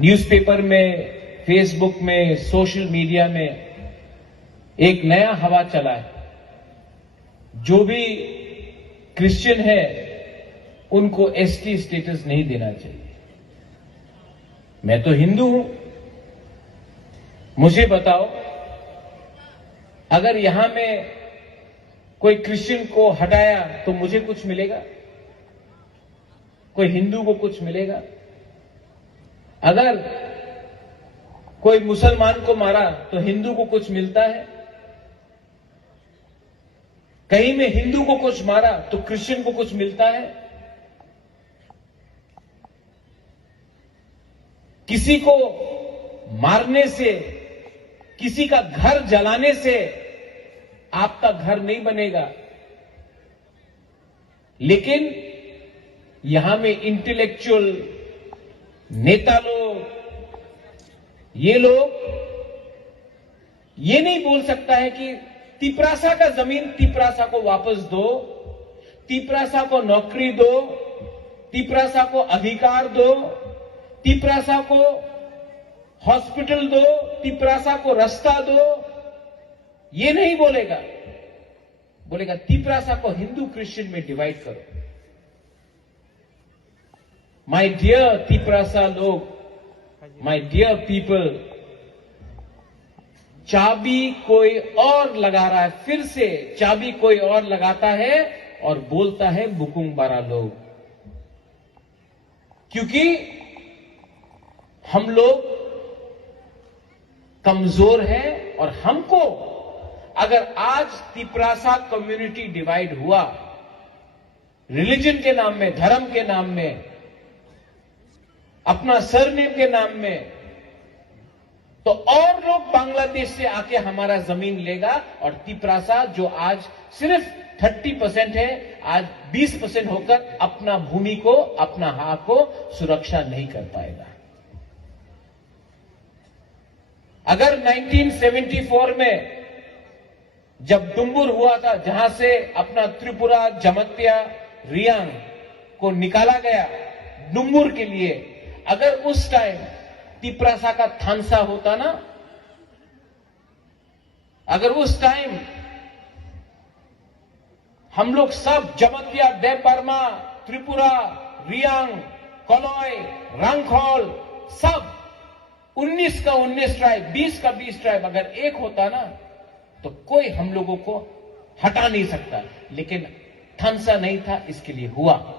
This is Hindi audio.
न्यूज़पेपर में, फेसबुक में, सोशल मीडिया में एक नया हवा चला है। जो भी क्रिश्चियन है उनको एसटी स्टेटस नहीं देना चाहिए। मैं तो हिंदू हूं, मुझे बताओ, अगर यहां में कोई क्रिश्चियन को हटाया तो मुझे कुछ मिलेगा? कोई हिंदू को कुछ मिलेगा? अगर कोई मुसलमान को मारा तो हिंदू को कुछ मिलता है? कहीं में हिंदू को कुछ मारा तो क्रिश्चियन को कुछ मिलता है? किसी को मारने से, किसी का घर जलाने से आपका घर नहीं बनेगा, लेकिन यहां में इंटेलेक्चुअल नेता लोग, ये लोग ये नहीं बोल सकता है कि तिपरासा का जमीन तिपरासा को वापस दो, तिपरासा को नौकरी दो, तिपरासा को अधिकार दो, तिपरासा को हॉस्पिटल दो, तिपरासा को रास्ता दो। ये नहीं बोलेगा। बोलेगा तिपरासा को हिंदू क्रिश्चियन में डिवाइड करो। माय डियर तिपरासा लोग, माय डियर पीपल, चाबी कोई और लगा रहा है, फिर से चाबी कोई और लगाता है और बोलता है बुकुंबारा लोग। क्योंकि हम लोग कमजोर हैं और हमको अगर आज तिपरासा कम्युनिटी डिवाइड हुआ रिलीजन के नाम में, धर्म के नाम में, अपना सरनेम के नाम में, तो और लोग बांग्लादेश से आके हमारा जमीन लेगा और तिपरासा जो आज सिर्फ 30% है, आज 20% होकर अपना भूमि को, अपना हक को सुरक्षा नहीं कर पाएगा। अगर 1974 में जब डुम्बुर हुआ था, जहां से अपना त्रिपुरा, जमत्या, रियांग को निकाला गया डुम्बुर के लिए, अगर उस टाइम तिपरासा का थानसा होता ना, अगर उस टाइम हम लोग सब जमत्या, देवबर्मा, त्रिपुरा, रियांग, कलॉय, रंगखोल, सब 19 का 19 ट्राइब, 20 का 20 ट्राइब अगर एक होता ना, तो कोई हम लोगों को हटा नहीं सकता। लेकिन थानसा नहीं था, इसके लिए हुआ।